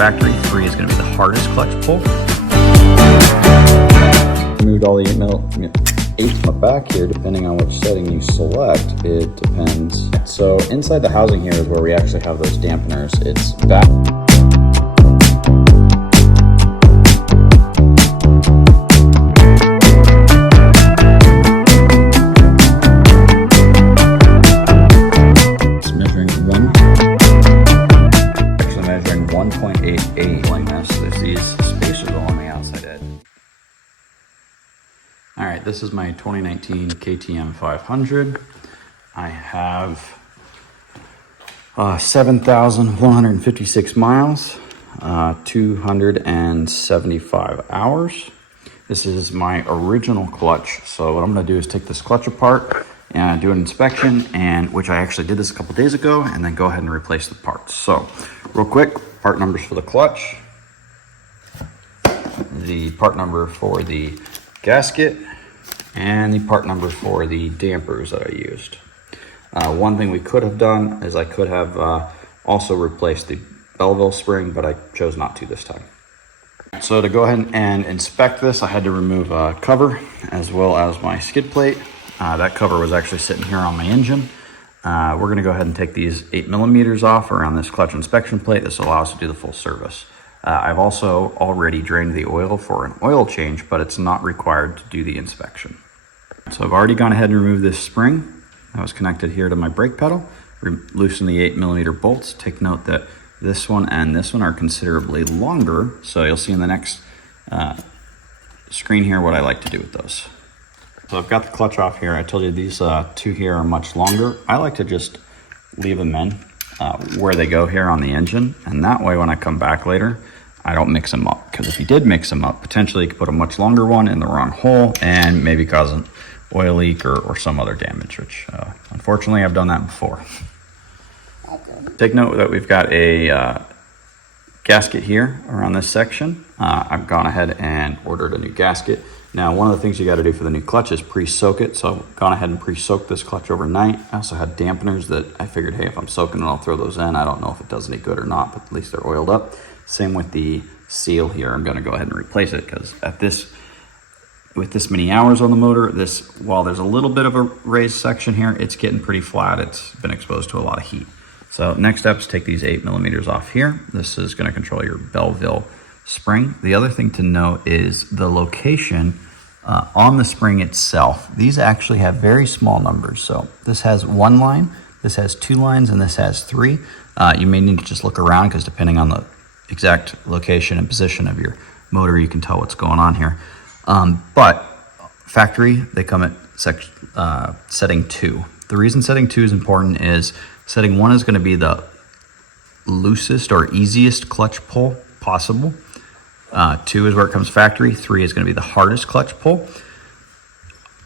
factory, 3 is going to be the hardest clutch pull. Removed all the 8s on the back here. Depending on which setting you select, it depends. So inside the housing here is where we actually have those dampeners. It's back. It's measuring 1.88 like this. There's these spacers along the outside edge. All right, this is my 2019 KTM 500. I have 7,156 miles, 275 hours. This is my original clutch. So what I'm gonna do is take this clutch apart and do an inspection, and which I actually did this a couple days ago, and then go ahead and replace the parts. So real quick, part numbers for the clutch, the part number for the gasket, and the part number for the dampers that I used. One thing we could have done is I could have also replaced the Belleville spring, but I chose not to this time. So to go ahead and inspect this, I had to remove a cover as well as my skid plate. That cover was actually sitting here on my engine. We're gonna go ahead and take these 8mm off around this clutch inspection plate. This will allow us to do the full service. I've also already drained the oil for an oil change, but it's not required to do the inspection. So I've already gone ahead and removed this spring that was connected here to my brake pedal. Loosen the 8mm bolts. Take note that this one and this one are considerably longer. So you'll see in the next screen here what I like to do with those. So I've got the clutch off here. I told you these two here are much longer. I like to just leave them in where they go here on the engine, and that way when I come back later I don't mix them up, because if you did mix them up, potentially you could put a much longer one in the wrong hole and maybe cause an oil leak or some other damage, which unfortunately I've done that before. Take note that we've got a gasket here around this section. I've gone ahead and ordered a new gasket. Now, one of the things you got to do for the new clutch is pre-soak it. So I've gone ahead and pre-soaked this clutch overnight. I also had dampeners that I figured, hey, if I'm soaking it, I'll throw those in. I don't know if it does any good or not, but at least they're oiled up. Same with the seal here. I'm going to go ahead and replace it, because with this many hours on the motor, while there's a little bit of a raised section here, it's getting pretty flat. It's been exposed to a lot of heat. So next step is take these 8mm off here. This is going to control your Belleville spring. The other thing to note is the location on the spring itself. These actually have very small numbers. So this has 1 line, this has 2 lines, and this has 3. You may need to just look around, because depending on the exact location and position of your motor, you can tell what's going on here. But factory, they come at setting 2. The reason setting 2 is important is setting 1 is going to be the loosest or easiest clutch pull possible. 2 is where it comes factory. 3 is going to be the hardest clutch pull.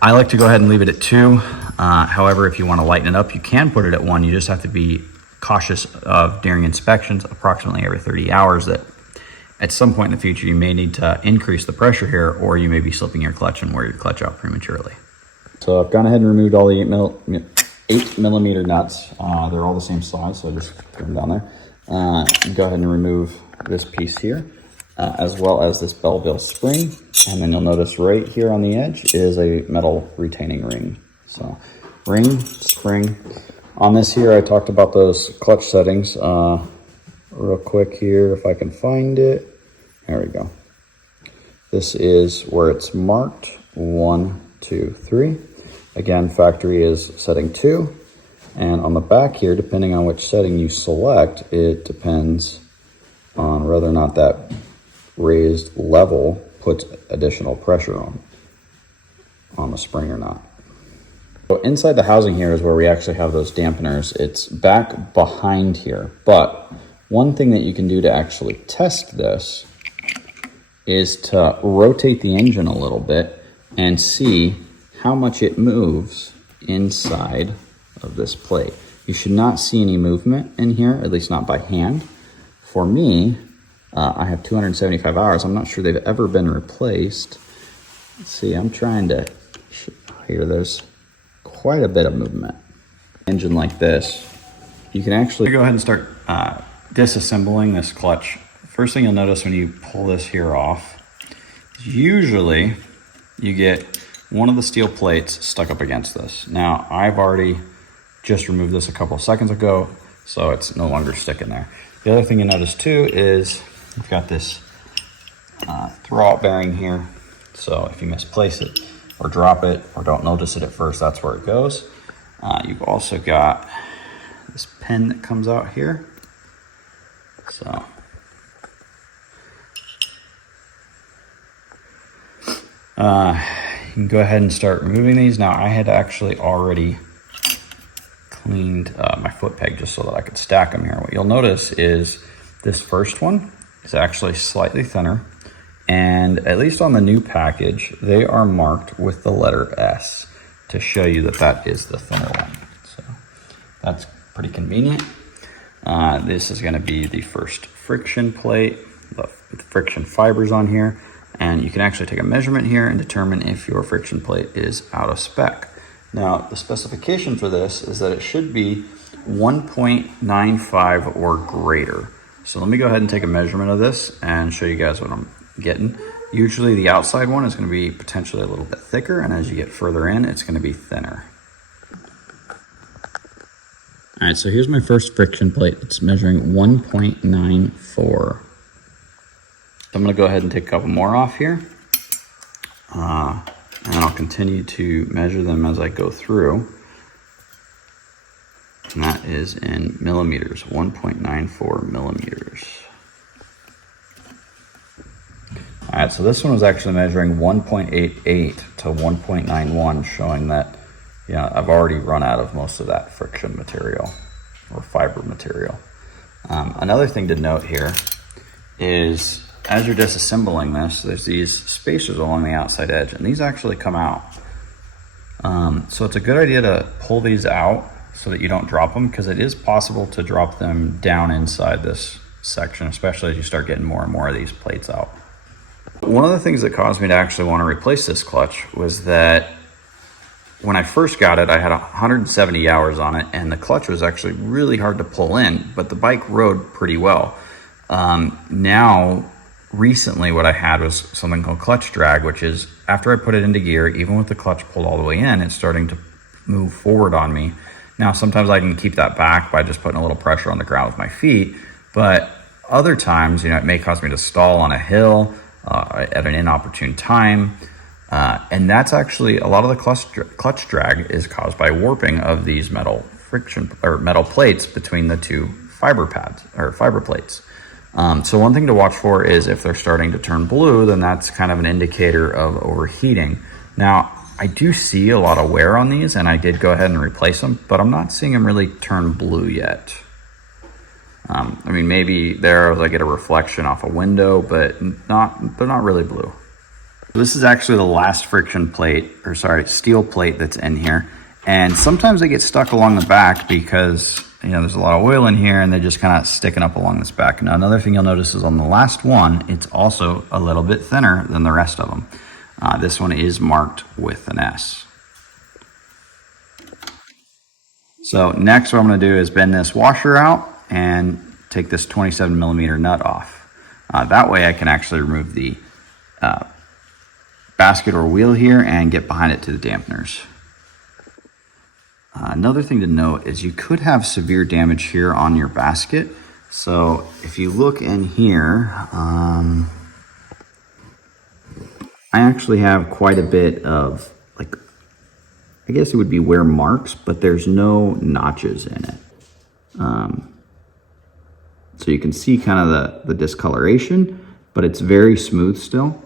I like to go ahead and leave it at 2. However, if you want to lighten it up, you can put it at 1. You just have to be cautious of during inspections approximately every 30 hours that at some point in the future you may need to increase the pressure here, or you may be slipping your clutch and wear your clutch out prematurely. So I've gone ahead and removed all the 8mm nuts. They're all the same size, so just put them down there. Go ahead and remove this piece here, as well as this Belleville spring. And then you'll notice right here on the edge is a metal retaining ring. So ring, spring. On this here, I talked about those clutch settings. Real quick here, if I can find it. There we go. This is where it's marked 1, 2, 3. Again, factory is setting 2. And on the back here, depending on which setting you select, it depends on whether or not that raised level puts additional pressure on the spring or not. So inside the housing here is where we actually have those dampeners. It's back behind here, but one thing that you can do to actually test this is to rotate the engine a little bit and see how much it moves inside of this plate. You should not see any movement in here, at least not by hand. For me, I have 275 hours. I'm not sure they've ever been replaced. Let's see, I'm trying to, here, there's quite a bit of movement. Engine like this, you can actually go ahead and start disassembling this clutch first thing you'll notice when you pull this here off, usually you get one of the steel plates stuck up against this. Now, I've already just removed this a couple of seconds ago, so it's no longer sticking there. The other thing you notice too is you've got this throwout bearing here. So if you misplace it or drop it or don't notice it at first, that's where it goes. You've also got this pin that comes out here. So you can go ahead and start removing these. Now, I had actually already cleaned my foot peg just so that I could stack them here. What you'll notice is this first one is actually slightly thinner, and at least on the new package, they are marked with the letter S to show you that that is the thinner one. So that's pretty convenient. This is going to be the first friction plate, the friction fibers on here, and you can actually take a measurement here and determine if your friction plate is out of spec. Now, the specification for this is that it should be 1.95 or greater. So let me go ahead and take a measurement of this and show you guys what I'm getting. Usually the outside one is going to be potentially a little bit thicker, and as you get further in, it's going to be thinner. All right, so here's my first friction plate. It's measuring 1.94. So I'm going to go ahead and take a couple more off here. And I'll continue to measure them as I go through. And that is in millimeters, 1.94 millimeters. All right, so this one was actually measuring 1.88 to 1.91, showing that, I've already run out of most of that friction material or fiber material. Another thing to note here is, as you're disassembling this, there's these spacers along the outside edge, and these actually come out. So it's a good idea to pull these out so that you don't drop them, because it is possible to drop them down inside this section, especially as you start getting more and more of these plates out. One of the things that caused me to actually want to replace this clutch was that when I first got it, I had 170 hours on it, and the clutch was actually really hard to pull in, but the bike rode pretty well. Now, recently what I had was something called clutch drag, which is after I put it into gear, even with the clutch pulled all the way in, it's starting to move forward on me. Now, sometimes I can keep that back by just putting a little pressure on the ground with my feet, but other times, it may cause me to stall on a hill at an inopportune time. And that's actually, a lot of the clutch drag is caused by warping of these metal plates between the two fiber plates. So one thing to watch for is if they're starting to turn blue, then that's kind of an indicator of overheating. Now, I do see a lot of wear on these, and I did go ahead and replace them, but I'm not seeing them really turn blue yet. Maybe there as I get a reflection off a window, but they're not really blue. This is actually the last steel plate that's in here. And sometimes they get stuck along the back because, there's a lot of oil in here and they're just kind of sticking up along this back. Now, another thing you'll notice is on the last one, it's also a little bit thinner than the rest of them. This one is marked with an S. So next what I'm going to do is bend this washer out and take this 27 millimeter nut off. That way I can actually remove the basket or wheel here and get behind it to the dampeners. Another thing to note is you could have severe damage here on your basket. So if you look in here, I actually have quite a bit of, I guess it would be wear marks, but there's no notches in it. So you can see kind of the discoloration, but it's very smooth still.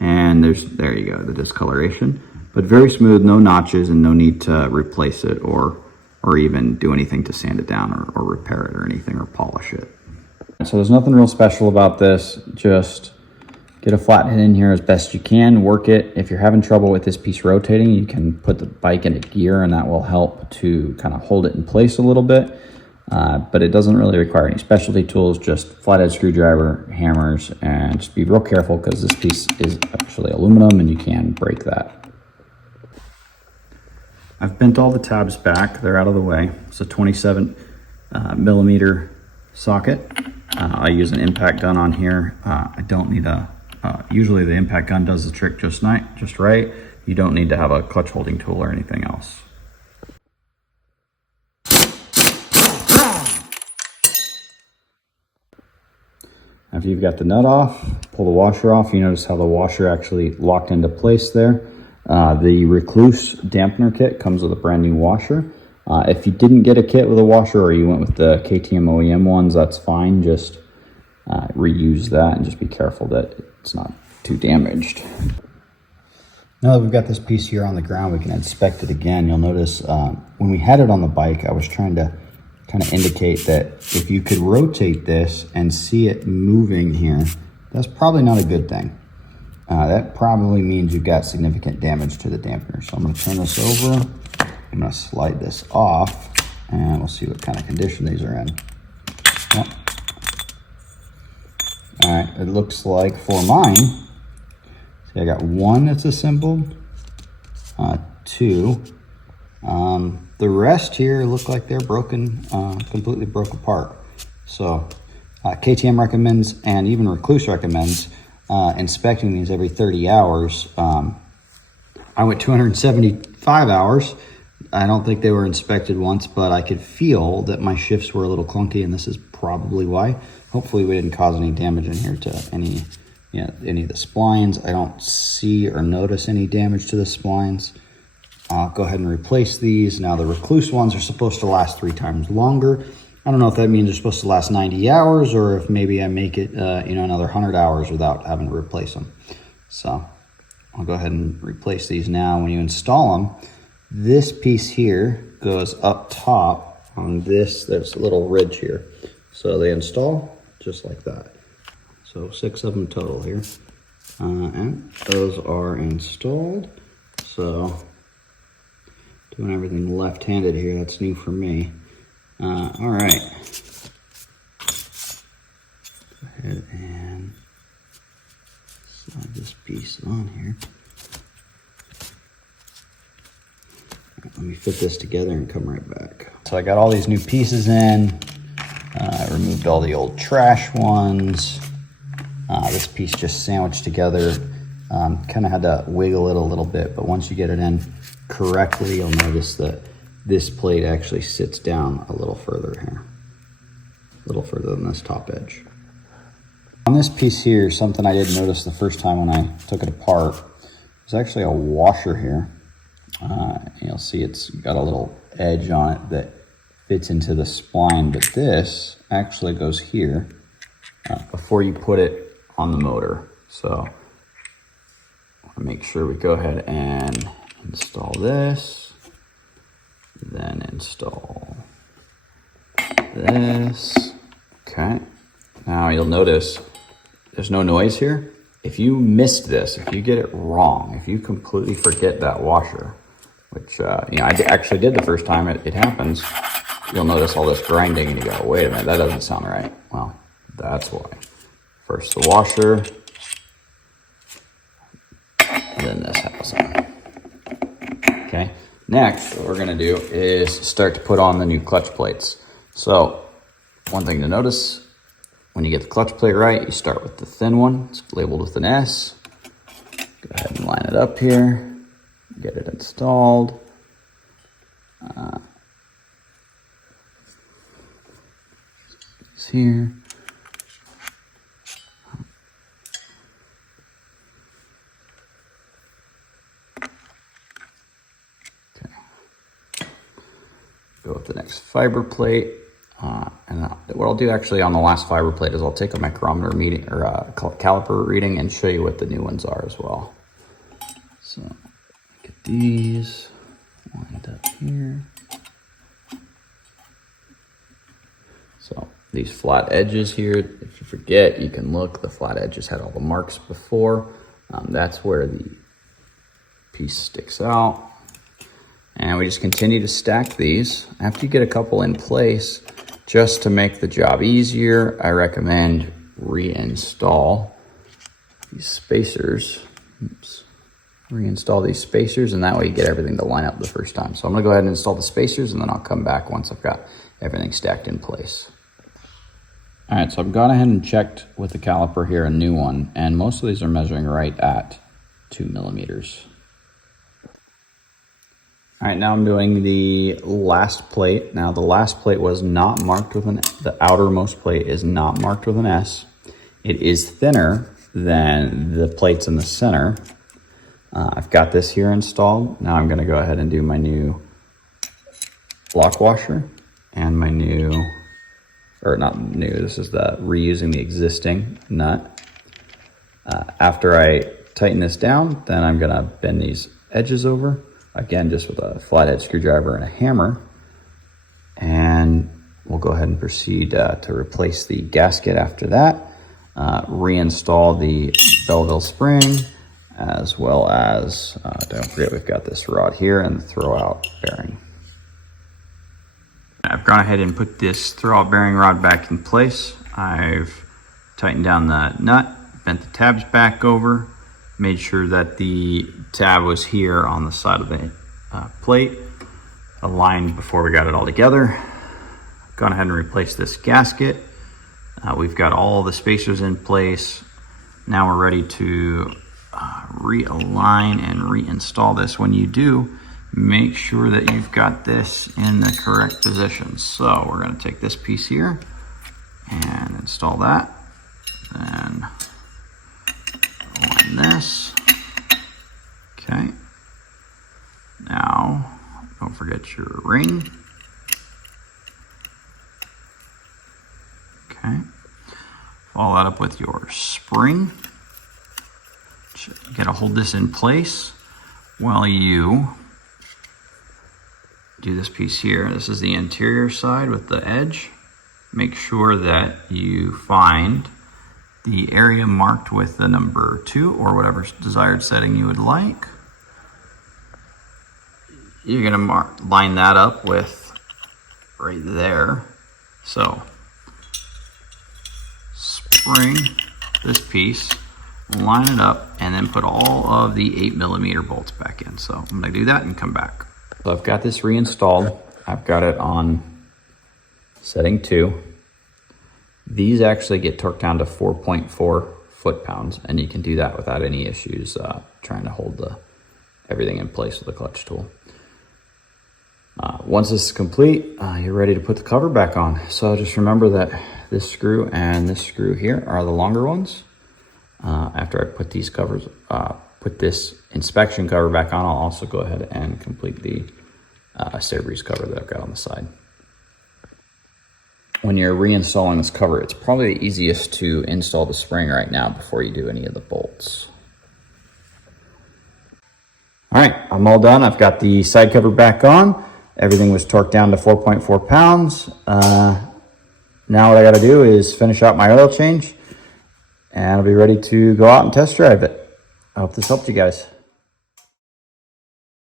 And there you go, the discoloration, but very smooth, no notches, and no need to replace it or even do anything to sand it down or repair it or anything or polish it. So there's nothing real special about this. Just get a flathead in here as best you can, work it. If you're having trouble with this piece rotating, you can put the bike into gear and that will help to kind of hold it in place a little bit. But it doesn't really require any specialty tools, just flathead screwdriver, hammers, and just be real careful because this piece is actually aluminum and you can break that. I've bent all the tabs back, they're out of the way. It's a 27 millimeter socket. I use an impact gun on here. I don't need usually the impact gun does the trick just right. You don't need to have a clutch holding tool or anything else. After you've got the nut off, pull the washer off. You notice how the washer actually locked into place there. The Rekluse dampener kit comes with a brand new washer. If you didn't get a kit with a washer or you went with the KTM OEM ones, that's fine. Just reuse that and just be careful that it's not too damaged. Now that we've got this piece here on the ground, we can inspect it again. You'll notice when we had it on the bike, I was trying to kind of indicate that if you could rotate this and see it moving here, that's probably not a good thing. That probably means you've got significant damage to the dampener. So I'm going to turn this over. I'm going to slide this off and we'll see what kind of condition these are in. Yep. All right, it looks like for mine, see, I got one that's assembled, two. The rest here look like they're broken, completely broke apart. So KTM recommends, and even Rekluse recommends, inspecting these every 30 hours. I went 275 hours. I don't think they were inspected once, but I could feel that my shifts were a little clunky, and this is probably why. Hopefully we didn't cause any damage in here to any of the splines. I don't see or notice any damage to the splines. I'll go ahead and replace these. Now the Rekluse ones are supposed to last 3 times longer. I don't know if that means they're supposed to last 90 hours or if maybe I make it another 100 hours without having to replace them. So I'll go ahead and replace these now. When you install them, this piece here goes up top on this. There's a little ridge here. So they install just like that. So 6 of them total here. And those are installed. So doing everything left-handed here, that's new for me. All right. Go ahead and slide this piece on here. Let me fit this together and come right back. So I got all these new pieces in. I removed all the old trash ones. This piece just sandwiched together. Kind of had to wiggle it a little bit, but once you get it in correctly, you'll notice that this plate actually sits down a little further here. A little further than this top edge. On this piece here, something I didn't notice the first time when I took it apart, there's actually a washer here. You'll see it's got a little edge on it that fits into the spline, but this actually goes here before you put it on the motor. So I want to make sure we go ahead and install this, then install this. Okay, now you'll notice there's no noise here. If you missed this, if you get it wrong, if you completely forget that washer, which I actually did the first time it happens, you'll notice all this grinding and you go, wait a minute, that doesn't sound right. Well, that's why. First the washer, then this housing. Okay, next what we're gonna do is start to put on the new clutch plates. So one thing to notice, when you get the clutch plate right, you start with the thin one. It's labeled with an S. Go ahead and line it up here. Get it installed. It's here. Okay. Go with the next fiber plate. And what I'll do actually on the last fiber plate is I'll take a micrometer reading or a caliper reading and show you what the new ones are as well. So get these lined up here. So these flat edges here, if you forget, you can look, the flat edges had all the marks before. That's where the piece sticks out. And we just continue to stack these. After you get a couple in place, just to make the job easier, I recommend reinstall these spacers. Oops. Reinstall these spacers, and that way you get everything to line up the first time. So I'm gonna go ahead and install the spacers, and then I'll come back once I've got everything stacked in place. All right, so I've gone ahead and checked with the caliper here, a new one, and most of these are measuring right at 2 millimeters. All right, now I'm doing the last plate. Now the last plate was not marked with the outermost plate is not marked with an S. It is thinner than the plates in the center. I've got this here installed. Now I'm gonna go ahead and do my new block washer and my new, or not new, this is the reusing the existing nut. After I tighten this down, then I'm gonna bend these edges over, again, just with a flathead screwdriver and a hammer. And we'll go ahead and proceed to replace the gasket after that, reinstall the Belleville spring, as well as, don't forget we've got this rod here and the throw out bearing. I've gone ahead and put this throw out bearing rod back in place. I've tightened down the nut, bent the tabs back over, made sure that the tab was here on the side of the plate, aligned before we got it all together. Gone ahead and replaced this gasket. We've got all the spacers in place. Now we're ready to realign and reinstall this. When you do, make sure that you've got this in the correct position. So we're going to take this piece here and install that. Then align this. Okay. Now, don't forget your ring. Okay. Follow that up with your spring. You gotta hold this in place while you do this piece here. This is the interior side with the edge. Make sure that you find the area marked with the number 2 or whatever desired setting you would like. You're gonna line that up with right there. So spring this piece, line it up, and then put all of the 8 millimeter bolts back in. So I'm gonna do that and come back. So I've got this reinstalled. I've got it on setting 2. These actually get torqued down to 4.4 foot-pounds, and you can do that without any issues trying to hold everything in place with the clutch tool. Once this is complete, you're ready to put the cover back on. So just remember that this screw and this screw here are the longer ones. After I put these covers, put this inspection cover back on, I'll also go ahead and complete the Sabreeze cover that I've got on the side. When you're reinstalling this cover, it's probably the easiest to install the spring right now before you do any of the bolts. All right, I'm all done. I've got the side cover back on. Everything was torqued down to 4.4 pounds. Now what I gotta do is finish out my oil change, and I'll be ready to go out and test drive it. I hope this helped you guys.